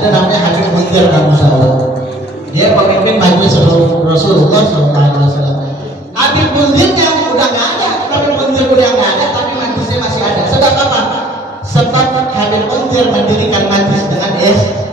Ada namanya Habib Munzir Abu Sa'ud. Dia pemimpin majelis Rasulullah SAW. Habib Munzirnya udah nggak ada, Habib Munzir udah nggak ada, tapi majelisnya masih ada. Sebab apa? Sebab Habib Munzir mendirikan majelis dengan ikhlas.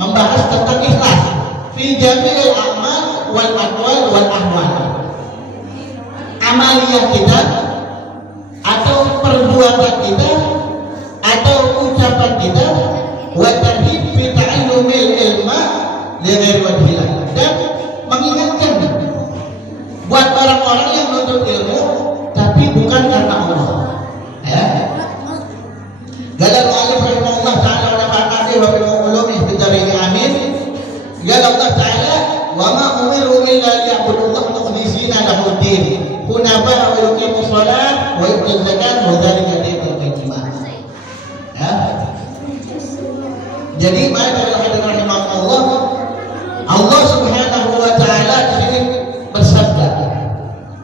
Membahas tentang ikhlas fi jami'il a'mal wal aqwal wal ahwal. Amaliyah kita atau perbuatan kita atau ucapan kita, wa tarhib fi ta'allumil ilma li ghairi wajhillah, dan mengingatkan buat orang-orang yang menuntut ilmu tapi bukan karena Allah. Ya. Galal alif rahimahullah ta'ala wa nafa'ani wa bil ulumi bidarihi amin. Ya Allah ta'ala wa ma umiru illa liya'budullaha mukhlishina lahu din hunafa wa yuqimus shalah wa yutuz zakat wa dzalika dinul qayyim. Ya. Jadi maka hadirin rahimahullah, Allah Subhanahu wa ta'ala di sini bersabda,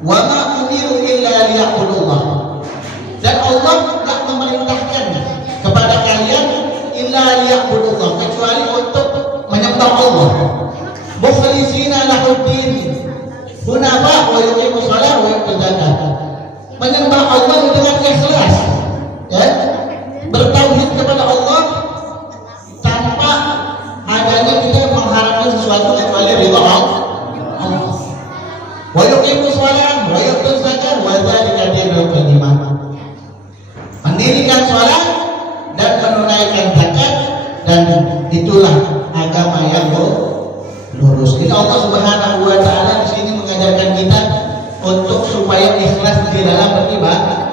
wa ma umiru illa liya'budullah, dan Allah tidak memerintahkan kepada kalian illa liya'budullah, kecuali untuk menyembah Allah, mukhlishina lahuddin hunafa wa yuqimus shalah wa yutuz zakat, menyembah Allah dengan ikhlas, ya, bertauhid kepada Allah tanpa adanya kita mengharapkan sesuatu kecuali ridha Allah. Wa yuqimus shalah wa yutuz zakat wa dzalika dinul qayyim, mendirikan salat dan menunaikan zakat, dan itulah agama yang lurus. Jadi Allah Subhanahu wa ta'ala di sini mengajarkan kita untuk supaya ikhlas di dalam beribadah.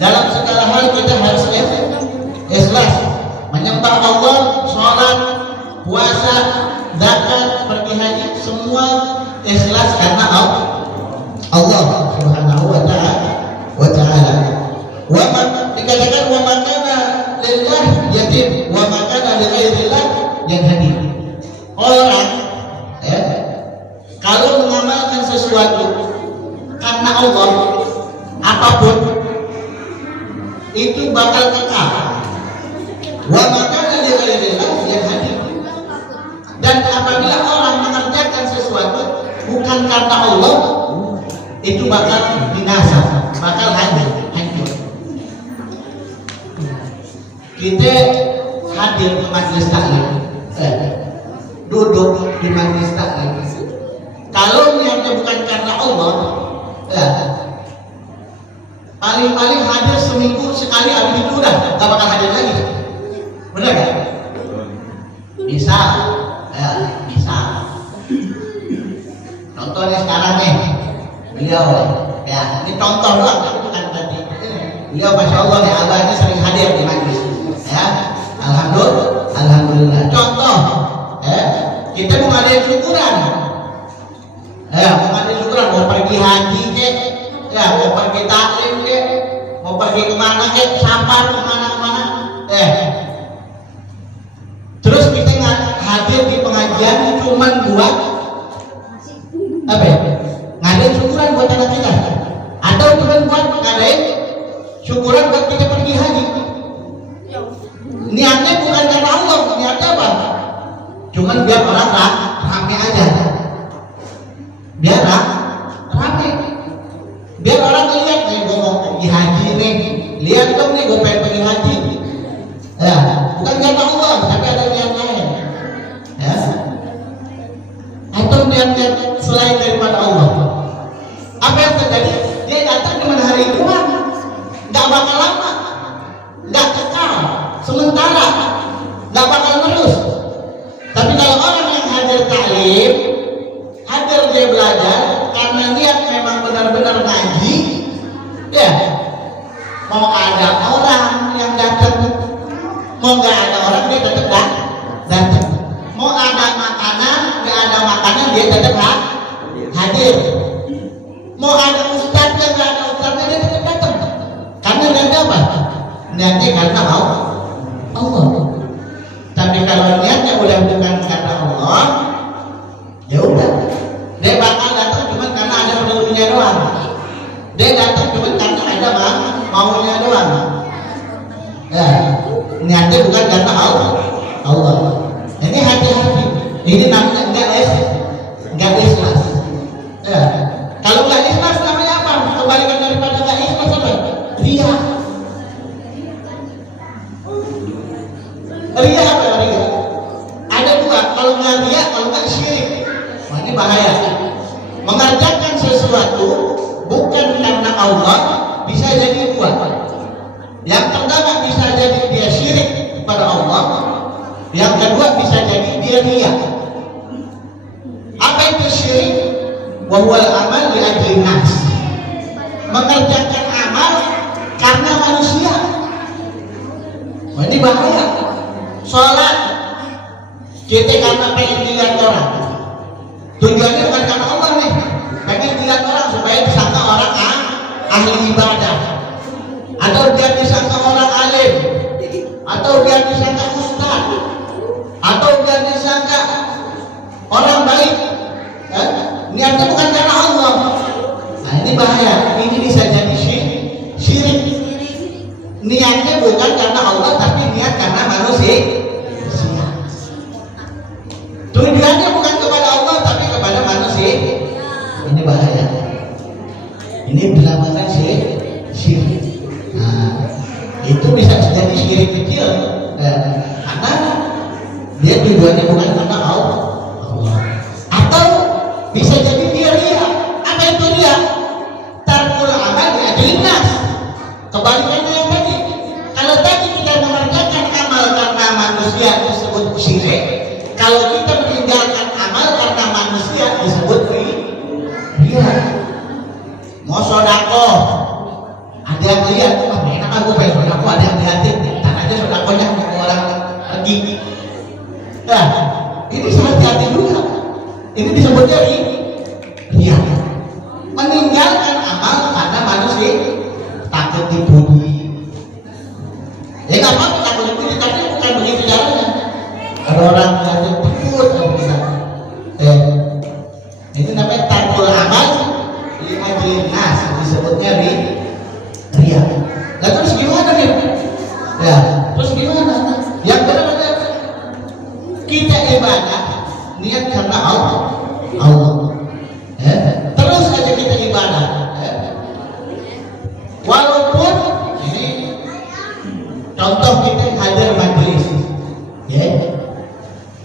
Dalam segala hal kita harus ikhlas. Menyembah Allah, sholat, puasa, zakat, pergi haji, semua ikhlas karena Allah Subhanahu wa ta'ala. Wa man dikatakan wa man kana lillah yatim wa man kana li ghairillah yanhadi. Orang kalau mengamalkan sesuatu karena Allah, apapun itu bakal kekal. Wa man kana li ghairillah yanhadi. Dan apabila orang mengerjakan sesuatu bukan karena Allah, itu bakal binasa, bakal hancur. Kita hadir di majelis taklim, duduk di majelis taklim, kalau niatnya bukan karena Allah, paling-paling hadir seminggu sekali, habis itu udah gak bakal hadir lagi. Benar gak? Bisa. Contohnya sekarang nih, beliau ya, ini contoh doang, tapi bukan berarti beliau masya Allah ya, abahnya sering hadir di majelis, ya, alhamdulillah. Contoh, kita mau ngadain syukuran, mau pergi haji kek, ya, mau pergi taklim kek, mau pergi kemana kek, safar kemana, terus kita hadir di pengajian cuman buat apa ya? Ngadain syukuran buat anak kita, atau cuma buat ngadain syukuran buat kita pergi haji. Niatnya bukan karena Allah, niatnya apa? Cuman biar orang rame aja, biar rame, biar orang lihat nih gue mau pergi haji nih, lihat dong nih gue pengen pergi haji. Ya, bukan karena Allah, tapi ada niat lain, ya, atau niat-niat selain daripada Allah. Apa yang terjadi? Dia datang cuma hari itu, nggak bakal lama, nggak kekal, sementara, nggak bakal terus. Tapi kalau orang yang hadir taklim, hadir dia belajar karena niat memang benar-benar ngaji, ya, mau ada orang yang datang, mau nggak ada orang dia tetap datang, mau ada makanan nggak ada makanan dia tetap hadir, mau ada ustadznya nggak ada ustadznya dia tetap datang. Karena niatnya apa? Niatnya karena Allah. Ya, niatnya bukan karena Allah. Ini hati-hati. Ini namanya enggak ikhlas. Ya. Kalau enggak ikhlas namanya apa? Kebalikan daripada enggak ikhlas apa? Ria. Ria apa ria? Ada dua. Kalau enggak ria, kalau enggak syirik. Wah, ini bahaya. Mengerjakan sesuatu bukan karena Allah bisa jadi dua. Yang pertama bisa jadi dia syirik kepada Allah. Yang kedua bisa jadi dia ria. Apa itu syirik? Wa huwal amal li ajli nas. Mengerjakan amal karena manusia. Wah, ini bahaya. Sholat kita karena pengen dilihat orang. Tujuannya bukan karena Allah nih. Pengen dilihat orang supaya disangka orang ahli ibadah. Atau biar disangka orang alim. Atau biar disangka ustaz. Atau biar disangka orang baik. Niatnya bukan karena Allah. Nah, ini bahaya. Ini bisa jadi syirik. Niatnya bukan karena Allah, tapi niat karena manusia. Tujuannya bukan kepada Allah, tapi kepada manusia. Ini bahaya. Ini dinamakan syirik. Nah, itu bisa jadi syirik kecil. Karena dia tujuannya bukan karena Allah. Atau bisa jadi dia ria. Apa itu ria? Tarkul amal di ajli nas. Kebalikannya yang tadi. Kalau tadi kita mengerjakan amal karena manusia disebut syirik. Kalau kita meninggalkan amal karena manusia disebut ria. Mau sedekah, ada yang lihat, wah enak aku pengen sedekah, ada yang lihatin, tak aja sedekahnya mau orang pergi. Nah, ini hati-hati juga. Ini disebutnya ria. Meninggalkan amal karena manusia takut dipuji. Ya nggak apa-apa takut dipuji, tapi bukan begitu caranya. Ada orang yang takut kalau bisa. Itu namanya tarkul amal li ajli nas, disebutnya ria. Nah terus gimana nih? Ya, terus gimana? Yang benar-benar kita ibadah niat karena Allah. Terus aja kita ibadah. Walaupun ini contoh kita hadir majelis, ya.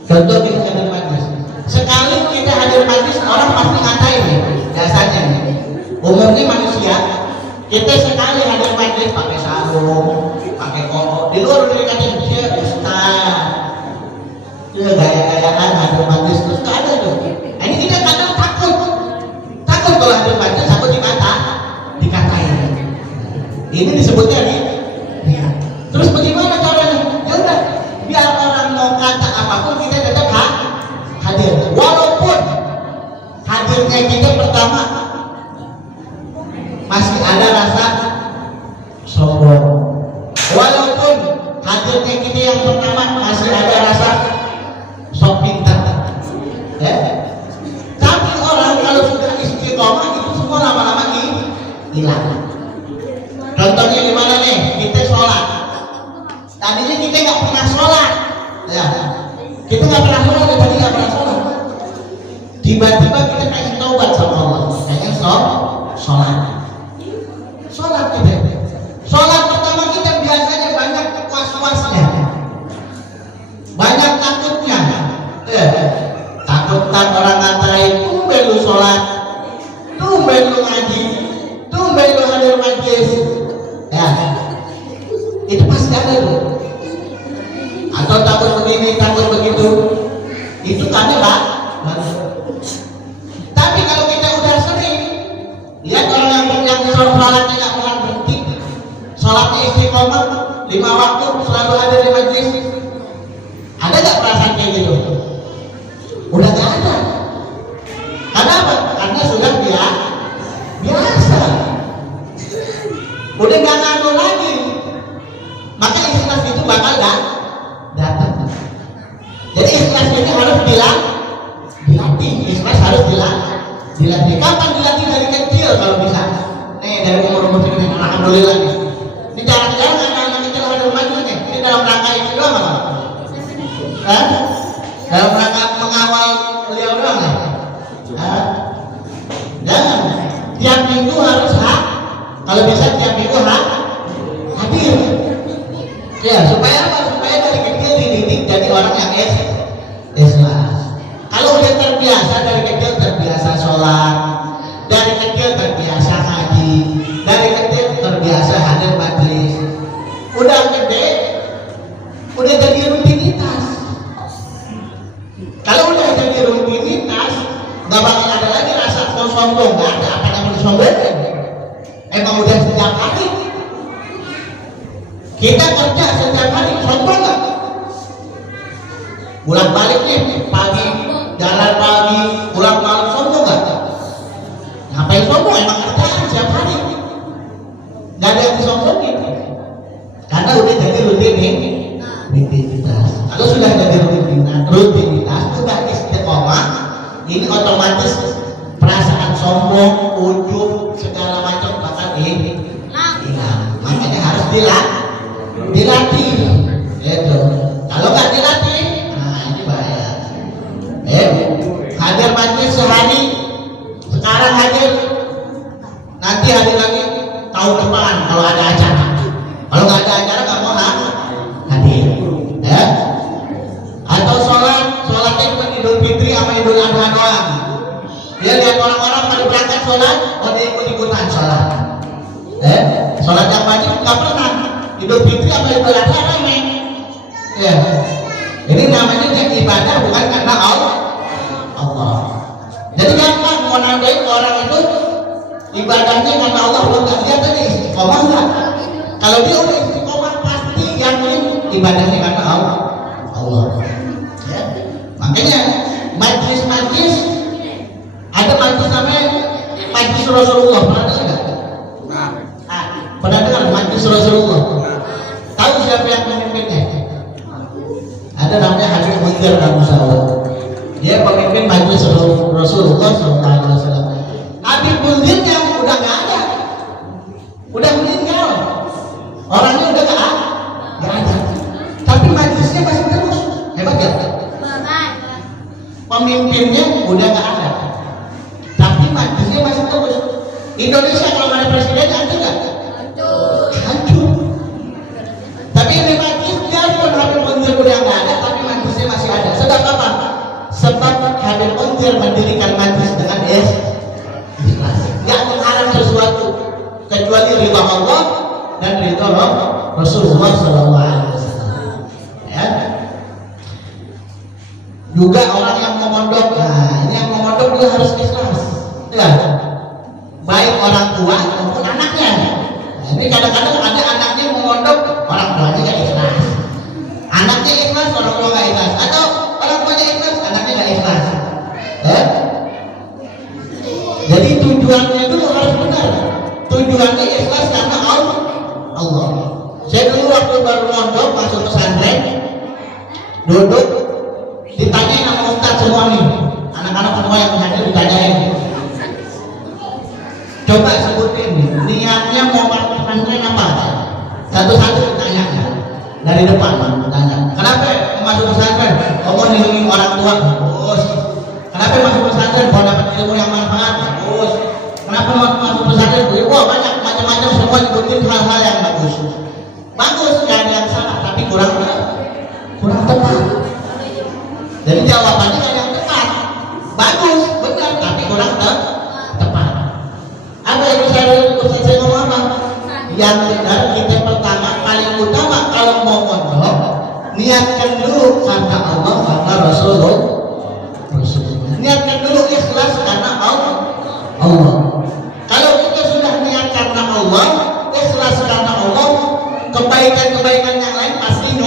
Contoh kita hadir majelis. Sekali kita hadir majelis orang pasti ngatain ya. Biasanya umumnya manusia kita sekali hadir majelis pakai sarung, pakai koko. Di luar udah dikatain dia ustaz. Ya gaya-gayaan hadir majelis terus gak ada tuh. Ini kita kadang takut kalau hadir majelis takut dikatain. Ini disebutnya nih. Terus bagaimana caranya? Ya udah, biar orang mau kata apapun kita tetap hadir. Walaupun hadirnya kita pertama masih ada rasa sombong. Walaupun hadirnya kita yang pertama masih ada rasa sok pintar. Tapi orang kalau sudah istiqomah itu semua lama-lama hilang. Contohnya gimana nih? Kita sholat. Tadinya kita nggak pernah sholat. Ya. Kita nggak pernah sholat, tadi nggak pernah sholat. Tiba-tiba kita pengen taubat sama Allah. Pengen sholat. Sholat kita. Sholat pertama kita biasanya banyak was-wasnya. Banyak takutnya. Takut orang ngatain, tumben lu sholat, tumben lu ngaji, tumben lu hadir majelis. Ya, itu pasti ada tuh. Atau takut begini, takut begitu. Itu karena Pak. Tapi kalau kita udah sering lihat orang yang sholatnya nggak pernah berhenti, sholatnya istiqomah 5 waktu selalu ada di majelis, ada nggak perasaan kayak gitu? Udah nggak ada. Kenapa? Karena sudah biasa. Udah nggak ngaku lagi. Maka ikhlas itu bakal datang. Jadi ikhlas itu harus dilatih. Ikhlas harus dilatih. Kapan dilatih? Dari kecil kalau bisa. Nih dari umur-umur segini, alhamdulillah nih. Ini jarang-jarang anak-anak kecil ada maju Ini dalam rangka itu doang apa? Hah? Dalam rangka mengawal beliau doang ya? Jangan. Tiap minggu harus kalau bisa tiap minggu hadir. Ya, supaya apa? Supaya dari kecil dididik jadi orang yang ikhlas. Kalau udah terbiasa dari kecil terbiasa sholat, dari kecil terbiasa haji, dari kecil terbiasa hadir majelis, udah gede, udah jadi rutinitas. Kalau udah jadi rutinitas, gak bakal ada lagi rasa sombong. Gak ada apa yang disombongkan. Emang udah setiap hari. Kita kerja setiap hari, sombong gak? Pulang balik nih, pagi, jalan pagi, pulang malam, sombong gak? Ngapain sombong? Emang kerjaan setiap hari. Gak ada yang disombongin. Karena udah jadi rutinitas. Kalau sudah jadi rutinitas, udah istiqomah, ini otomatis perasaan sombong, ujub, segala macam bakal hilang. Makanya harus dilatih. Itu. Kalau nggak dilatih, nah ini bahaya. Hadir majlis sehari, sekarang hadir, nanti hadir lagi tahun depan kalau ada acara. Kalau nggak ada acara nggak mau hadir. Ya. Atau sholatnya cuma Idul Fitri sama Idul Adha doang. Dia lihat orang-orang pada berangkat sholat, dia ikut-ikutan sholat. Sholat yang wajib nggak pernah. Idul Fitri sama Idul Adha ramai. Ya, ini namanya ibadah bukan karena Allah. Jadi gampang mau nambahin orang itu ibadahnya karena Allah belum lihat tadi istiqomah nggak? Kalau dia udah istiqomah pasti yakin ibadahnya karena Allah. Ya. Makanya majlis ada majlis namanya majlis Rasulullah, pernah dengar nggak? Pernah dengar majlis Rasulullah? Tahu siapa yang memimpinnya? Ada namanya Habib Munzir Al-Musawwir. Dia pemimpin majlis Rasulullah SAW. Habib Munzirnya udah nggak ada, udah meninggal, orangnya udah nggak ada. Tapi majlisnya masih terus, hebat ya? Pemimpinnya udah nggak ada, tapi majlisnya masih terus. Indonesia kalau ada presiden hancur nggak? Hancur. Tapi ini majlis biarpun Habib Munzir udah nggak ada, tapi majlisnya masih ada. Sebab apa? Sebab Habib Munzir mendirikan majlis dengan ikhlas, nggak mengharap sesuatu kecuali ridha Allah dan ridha Rasulullah SAW. Ya. Juga orang yang memondok, nah ini yang memondok juga harus ikhlas. Ya. Baik orang tua maupun anaknya. Nah, ini kadang-kadang ada anaknya memondok, orang tuanya nggak ikhlas. Anaknya ikhlas, orang tua nggak ikhlas. Atau orang tuanya ikhlas, anaknya nggak ikhlas. Ya. Jadi tujuannya dulu harus benar. Tujuannya ikhlas karena Allah. Saya dulu waktu baru mondok masuk pesantren, duduk, ditanyain sama ustaz semua nih, anak-anak semua yang hadir ditanyain. Coba sebutin niatnya mau masuk pesantren apa? Satu-satu ditanya dari depan, tanya. Kenapa mau masuk pesantren? Mau nilai orang tua, bagus. Kenapa masuk pesantren? Mau dapat ilmu yang manfaat, bagus. Kenapa masuk pesantren? Wah banyak macam-macam semua dibutuhin hal-hal yang bagus. Bagus, gak ada yang salah, tapi kurang tepat. Jadi jawabannya gak ada yang tepat. Bagus, benar, tapi kurang tepat. Apa yang bisa saya ngomong apa? Yang benar kita pertama paling utama kalau mau mondok, niatkan dulu karena Allah, karena Rasulullah. Niatkan dulu ikhlas karena Allah. Kalau kita sudah niat karena Allah, ikhlas karena Allah, kebaikan-kebaikan yang lain pasti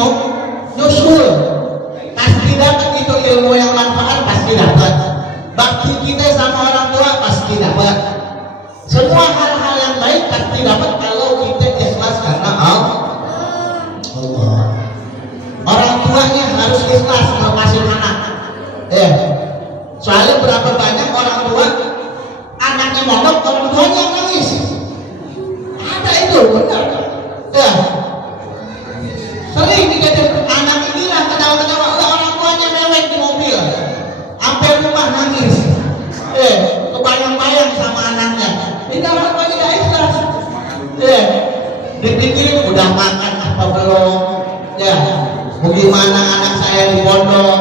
nyusul. Pasti dapat itu ilmu yang manfaat, pasti dapat. Bakti kita sama orang tua pasti dapat. Semua hal-hal yang baik pasti dapat kalau kita ikhlas karena Allah. Orang tuanya harus ikhlas melepasin anak. Soalnya berapa banyak orang tua anaknya mondok, orang tuanya nangis. Ada itu, benar. Ya. Sering bagaimana anak saya di pondok,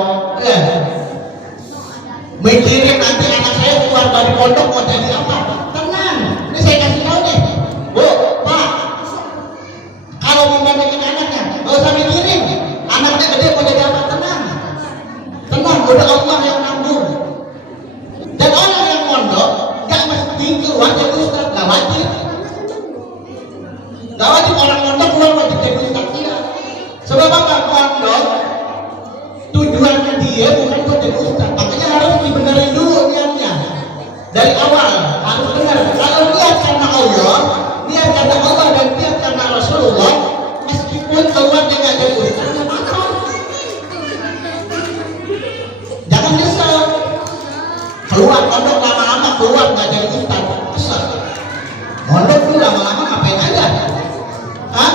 mikirin nanti anak saya keluar dari pondok mau jadi apa. Tenang, ini saya kasih tahu nih, Bu, Pak, kalau mau mondokin anaknya gak usah mikirin anaknya gede mau jadi apa. Tenang, udah Allah yang nanggung. Dan orang yang mondok gak mesti keluar jadi ustaz, gak wajib. Gak wajib orang mondok keluar wajib jadi ustaz, tidak. Sebab apa? Mondok tujuannya dia bukan buat jadi ustaz, makanya harus dibenerin dulu niatnya dari awal, harus benar. Kalau niat karena Allah, niat karena Allah dan niat karena Rasulullah, meskipun keluar dia gak jadi ustaz, gak apa-apa. Jangan nyesel keluar mondok lama-lama keluar gak jadi ustaz, kesel. Mondok dulu lama-lama ngapain aja? Hah?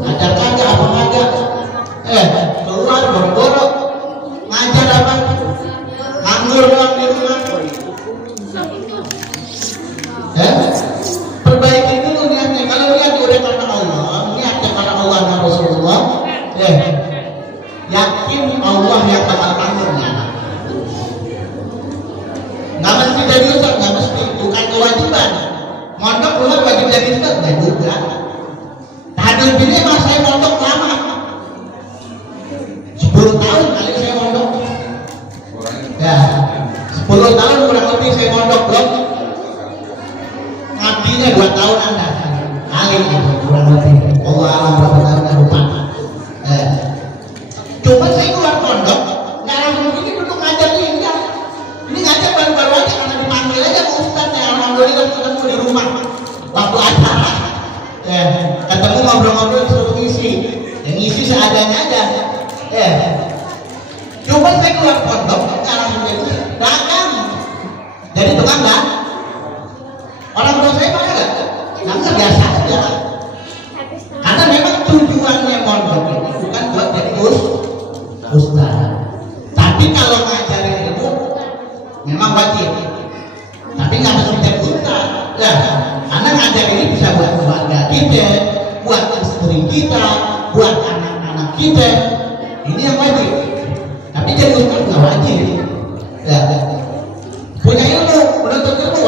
Ngajar kagak apa kagak? Keluar boro-boro ngajar apa? Nganggur doang di rumah. Perbaiki dulu niatnya. Kalau niat udah karena Allah, niatnya karena Allah dan Rasulullah, yakin Allah yang bakal tanggung. Nggak mesti jadi ustaz, nggak mesti, bukan kewajiban. Mondok keluar wajib jadi ustaz, nggak juga. Tahajud ini mas saya mondok lama, 10 tahun kali saya mondok. Ya, 10 tahun kurang lebih saya mondok, belum ngabdinya 2 tahun Anda kali itu kurang lebih. Allah alam berapa tahun lupa. Cuma saya keluar mondok nggak langsung begini duduk ngajar ini, enggak. Ini ngajar baru-baru aja karena dipanggil aja ke ustaznya. Alhamdulillah ketemu di rumah waktu acara, ketemu ngobrol-ngobrol disuruh ngisi, yang ngisi seadanya aja. Cuma saya keluar pondok nggak langsung jadi dagang, jadi tukang nggak. Orang tua saya mana nggak biasa aja, karena memang tujuannya mondok ini bukan buat jadi ustaz. Tapi kalau ngajarin ilmu memang wajib, tapi nggak mesti jadi ustaz. Karena ngajar ini bisa buat keluarga kita, buat istri kita, buat anak-anak kita. Ini yang wajib. Tapi jadi ustaz nggak wajib. Punya ilmu, menuntut ilmu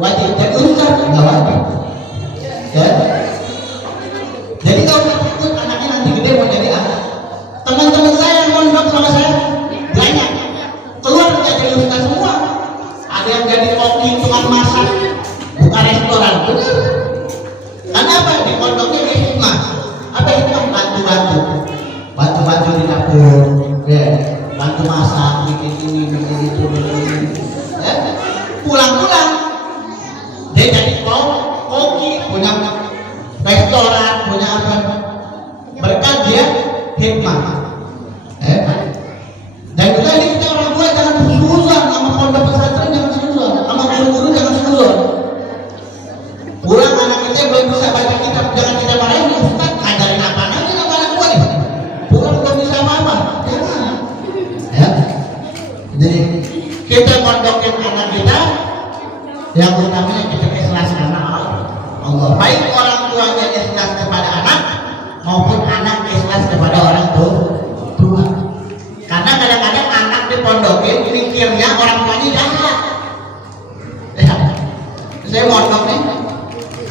wajib. Jadi ustaz nggak wajib. Jadi kalau nggak takut anaknya nanti gede mau jadi apa? Teman-teman saya yang mondok sama saya banyak keluar nggak jadi ustaz semua. Ada yang jadi koki, tukang masak, buka restoran, benar. Karena apa? Di pondoknya hikmah. Apa hikmah? Bantu-bantu di dapur, bantu masak, bikin ini, bikin itu, bikin ini. Pulang-pulang dia jadi koki, punya restoran, punya apa? Berkat dia hikmah. Dan juga ini kita orang tua jangan suuzon sama pondok pesantren, jangan suuzon sama guru-guru, jangan suuzon. Pulang anak kita belum bisa baca kitab, jangan kita marahin, ustaz ngajarin apa aja sama anak gua nih. Pulang belum bisa apa-apa, jangan. Jadi kita mondokin anak kita, yang utamanya kita ikhlas karena Allah. Baik orang tuanya ikhlas kepada anak maupun anak ikhlas kepada orang tua. Karena kadang-kadang anak dipondokin mikirnya orang tuanya jahat. Saya mondok nih,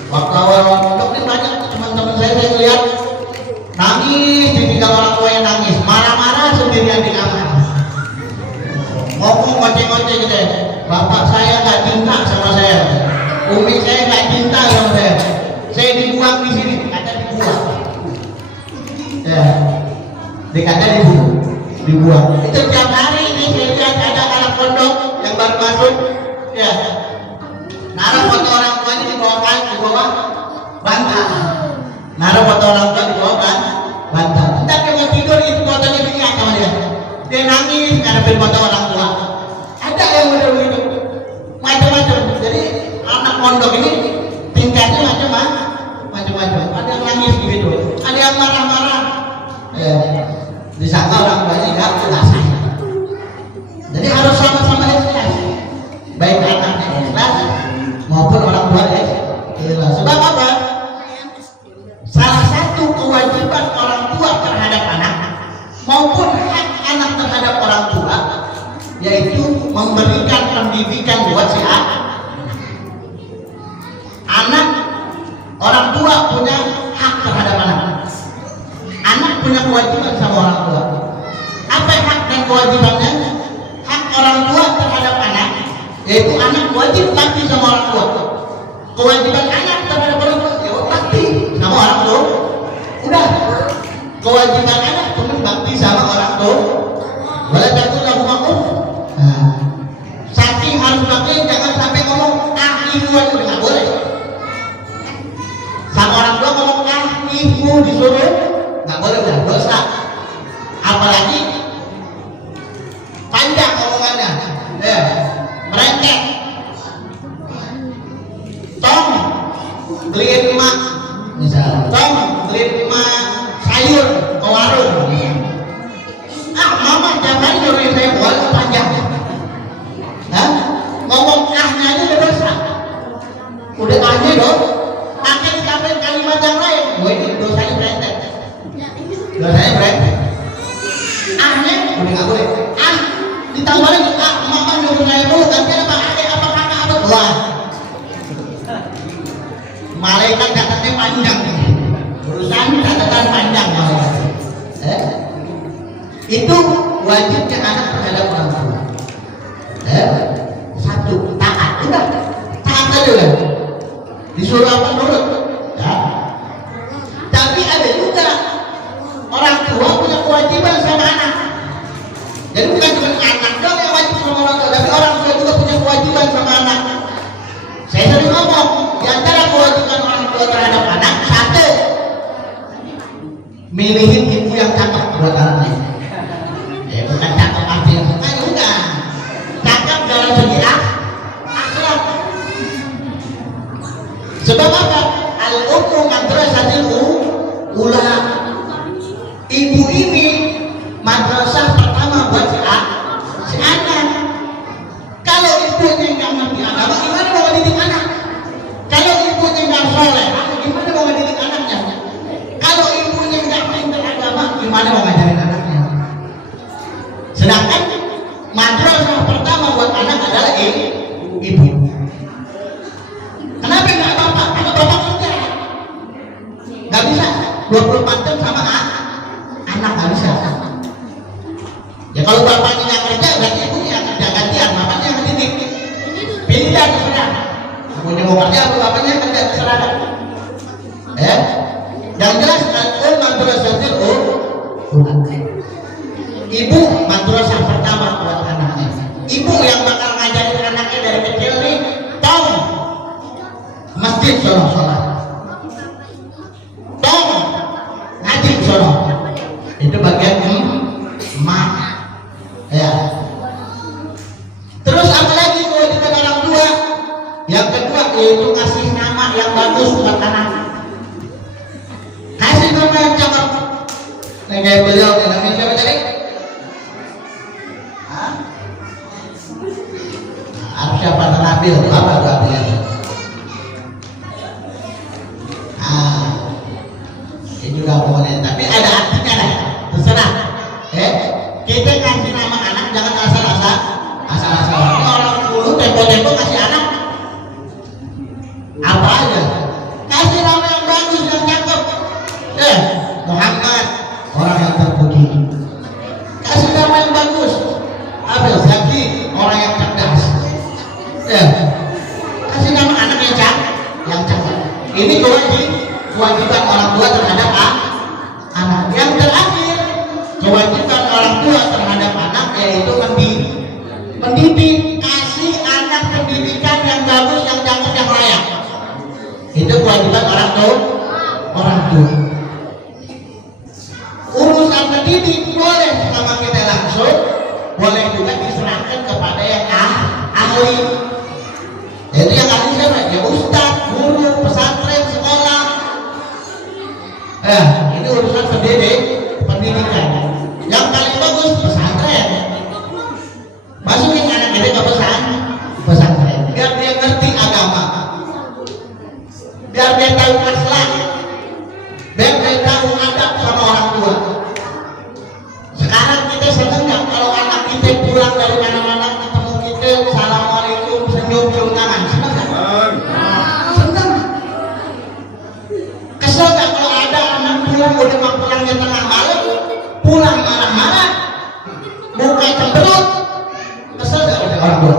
waktu awal mondok nih banyak teman-teman saya lihat nangis, ditinggal orang tuanya nangis, marah-marah sendirian di kamar, ngomong ngoceh-ngoceh gitu. Bapak saya nggak cinta sama saya, umi saya nggak cinta sama saya dibuang di sini, kata dibuang, dikata dibuang. Itu tiap hari ini saya lihat ada anak pondok yang baru masuk, naruh foto orang tuanya di bawah bantal, naruh foto orang tua di bawah bantal. Tapi mau tidur itu fotonya dilihat sama dia nangis ngarepin foto orang tua. Ada yang udah begitu, macam-macam. Jadi anak pondok ini tingkatnya macam-macam. Ada yang nangis begitu, ada yang marah-marah. Disangka orang tuanya nggak ikhlas. Jadi harus sama-sama ikhlas, baik anaknya ikhlas maupun orang tua ikhlas. Sebab apa? Salah satu kewajiban orang tua terhadap anak memberikan pendidikan buat si anak. Orang tua punya hak terhadap anak. Anak punya kewajiban sama orang tua. Apa hak dan kewajibannya? Hak orang tua terhadap anak, yaitu anak wajib bakti sama orang tua. Kewajiban anak terhadap orang tua, ya bakti sama orang tua. Udah. Kewajiban anak cuma bakti sama orang tua. Wala takul lahu ma'ruf. Saking harus bakti, jangan sampai ngomong ibu aja nggak boleh. Sama orang tua ngomong ibu disuruh nggak boleh, udah dosa. Apalagi panjang omongannya, merengek. Tong beliin emak, misal. Tong beliin emak sayur ke warung. Mama jangan nyuruh saya buat panjang. Ngomong ahnya aja udah dosa. Udah ahnya dong. Pakai ditambahin kalimat yang lain. Ini dosanya berentet. Dosanya berentet. Ahnya udah nggak boleh. Ditambahin mama nyuruh saya dulu. Ganti apa adek apa kakak apa tua. Malaikat catatnya panjang. Urusan catatan panjang malaikat. Itu wajibnya anak terhadap orang tua. Satu, taat. Udah, taat aja udah. Disuruh apa nurut. Ya. Tapi ada juga orang tua punya kewajiban sama anak. Jadi bukan cuma anak dong yang wajib sama orang tua, tapi orang tua juga punya kewajiban sama anak. Saya sering ngomong, di antara kewajiban orang tua terhadap anak, satu, milihin ibu yang cakep buat anaknya. Bukan cakep artinya bukan, udah cakep dalam segi akhlak. Sebab apa? Al-ummu madrasatil ula. Ibu ini madrasah pertama buat si anak. Kalau ibunya nggak ngerti agama, gimana mau mendidik anak? Kalau ibunya nggak soleh, gimana mau mendidik anaknya? Kalau ibunya nggak pintar agama, gimana mau ngajarin anaknya? Sedangkan madrasah pertama buat anak adalah ibu. Kenapa nggak bapak? Karena bapak kerja, nggak bisa 24 jam sama anak, nggak bisa. Ya kalau bapaknya nggak kerja, berarti ibunya yang kerja gantian, bapaknya yang mendidik. Pilihan terserah. Ibunya mau kerja, bapaknya kerja terserah. Yang jelas madrasatil ibu madrasah pertama buat anaknya. Ibu yang bakal ngajarin anaknya dari kecil nih, tong masjid sono sholat, tong ngaji sono. Itu bagian emak. Ya. Terus apa lagi kewajiban orang tua? Yang kedua yaitu kasih nama yang bagus buat anak. Kasih nama yang cakep. Kayak beliau namanya siapa tadi? Siapa terabil? Apa itu artinya? Ini juga boleh. Tapi ada artinya lah. Terserah. Kita kasih nama anak jangan asal-asal. Orang dulu tempo-tempo kasih anak apa aja. Kasih nama yang bagus yang cakep. Muhammad, orang yang terpuji. Kasih nama yang bagus. Abel Zaki, orang yang cerdas. Kasih nama anak yang cakep. Ini kewajiban orang tua terhadap anak. Yang terakhir, kewajiban orang tua terhadap anak yaitu mendidik. Kasih anak pendidikan yang bagus, yang cakep, yang layak. Itu kewajiban orang tua. Urusan mendidik boleh sama kita langsung, boleh juga diserahkan kepada yang ahli. Jadi yang ahli siapa? Ya ustaz, guru, pesantren, sekolah. Ini urusan pendidikan. Yang paling bagus pesantren. Masukin anak kita ke pesantren. Biar dia ngerti agama. Biar dia tahu akhlak. Biar dia tahu adab sama orang tua. Sekarang kita seneng nggak kalau anak kita pulang dari mana-mana ketemu kita pulang marah-marah, muka cemberut, kesel gak udah orang tua?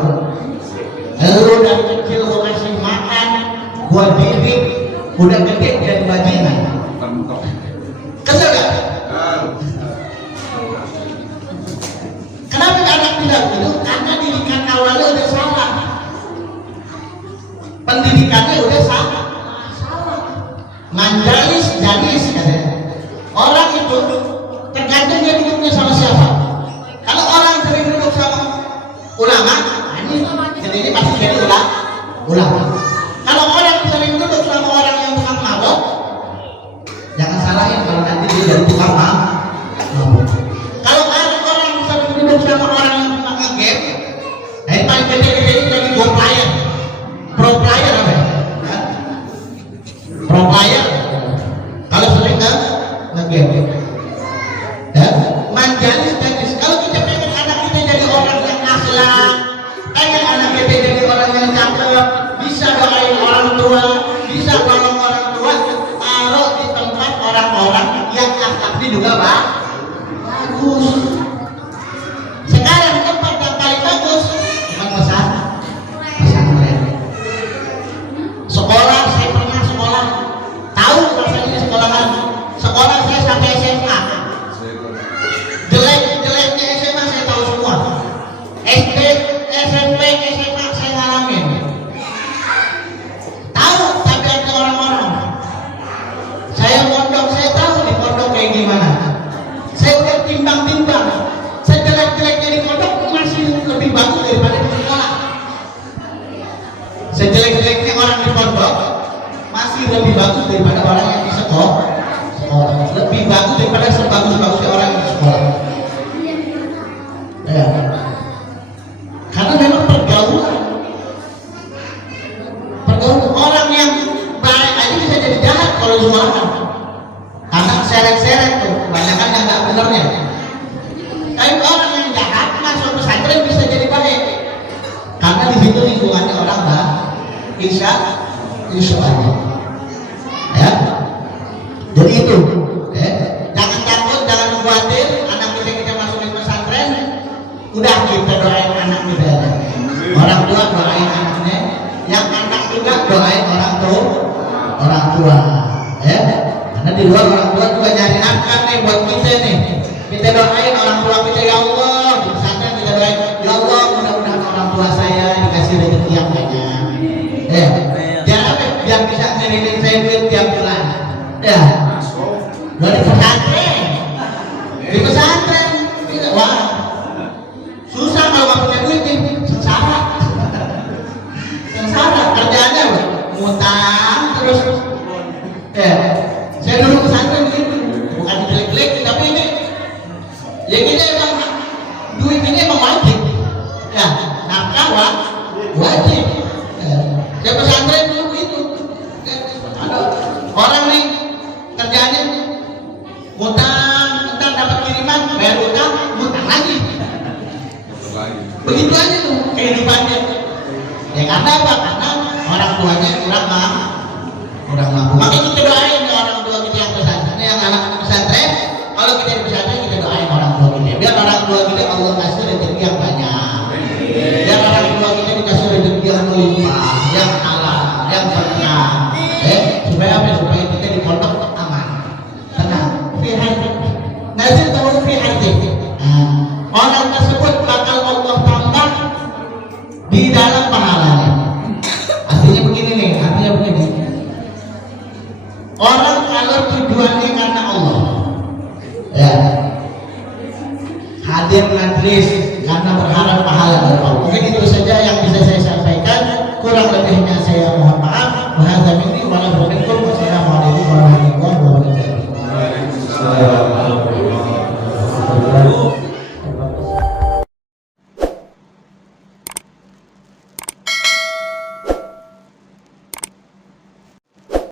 Lu dari kecil gua kasih makan, gua didik, udah gede jadi bajingan. Kesel gak? Kenapa anak tidak begitu? Karena didikan awalnya udah salah, pendidikannya udah salah. Manjalis janis katanya. Orang itu tergantung dia duduknya sama siapa. Kalau orang sering duduk sama ulama, jadi ini pasti jadi ulama. Kalau orang sering duduk sama orang yang tukang mabok, jangan salahin kalau nanti dia jadi tukang mabok. Kalau orang sering duduk sama orang yang tukang ngegame, nah ini paling gede-gede ini jadi pro player apa ya? Pro player. Kalau sering ngegame, ya manjalis janis. Kalau kita pengen anak kita jadi orang yang akhlak, pengen anak kita jadi orang yang cakep, bisa doain orang tua, bisa tolong orang tua, taruh di tempat orang-orang yang akhlaknya juga bagus. Sekarang tempat yang paling bagus cuma pesantren. Sekolah, saya pernah sekolah, tahu rasanya sekolahan. Sekolah saya sampai SMA. Jelek-jeleknya SMA saya tahu semua. SD, SMP, SMA saya ngalamin. Tahu tabiatnya orang-orang. Saya pondok, saya tahu di pondok kayak gimana. Saya udah timbang-timbang. Sejelek-jeleknya di pondok masih lebih bagus daripada di sekolah. Sejelek-jeleknya orang di pondok masih lebih bagus daripada orang yang di sekolah. Lebih bagus daripada sebagus-bagusnya orang yang di sekolah. Ya. Karena memang pergaulan orang yang baik aja bisa jadi jahat kalau di sekolah. Karena seret-seret tuh, kebanyakan yang nggak benernya. Tapi orang yang jahat masuk pesantren bisa jadi baik. Karena di situ lingkungannya orang baik. Insya Allah. Ya. Jadi itu, jangan takut, jangan khawatir. Anak kita masukin pesantren, udah kita doain anak kita. Orang tua doain anaknya, yang anak juga doain orang tua. Ya, karena di luar orang tua juga nyari nafkah nih buat kita nih. Kita doain orang tua kita, ya Allah. Di pesantren kita doain, ya Allah, mudah-mudahan orang tua saya dikasih rezeki yang banyak. Biar bisa ngirimin saya duit tiap bulan. Ya. Di pesantren, wah, susah kalau nggak punya duit nih, sengsara. Kerjaannya ngutang terus. Saya dulu pesantren gitu, bukan jelek-jelek, tapi ini, ya gini emang duit ini emang wajib. Ya, nafkah wajib. Saya pesantren dulu itu, ada orang nih kerjaannya ngutang, ntar dapat kiriman, bayar utang, ngutang lagi. Begitu aja tuh kehidupannya. Ya karena apa? Karena orang tuanya kurang mampu. Makanya kita doain orang tua kita yang pesantren, yang anak pesantren. Kalau kita di pesantren kita doain orang tua kita, biar orang tua kita Allah kasih rezeki yang banyak. Biar orang tua kita dikasih rezeki yang melimpah, yang halal, yang berkah. Supaya apa? Supaya kita di pondok aman, tenang. Nazil tahu fi hati. Orang tersebut bakal Allah tambah di dalam pahalanya. Artinya begini. Orang kalau tujuannya karena Allah, ya, hadir majlis karena berharap pahala dari Allah. Mungkin itu saja yang bisa saya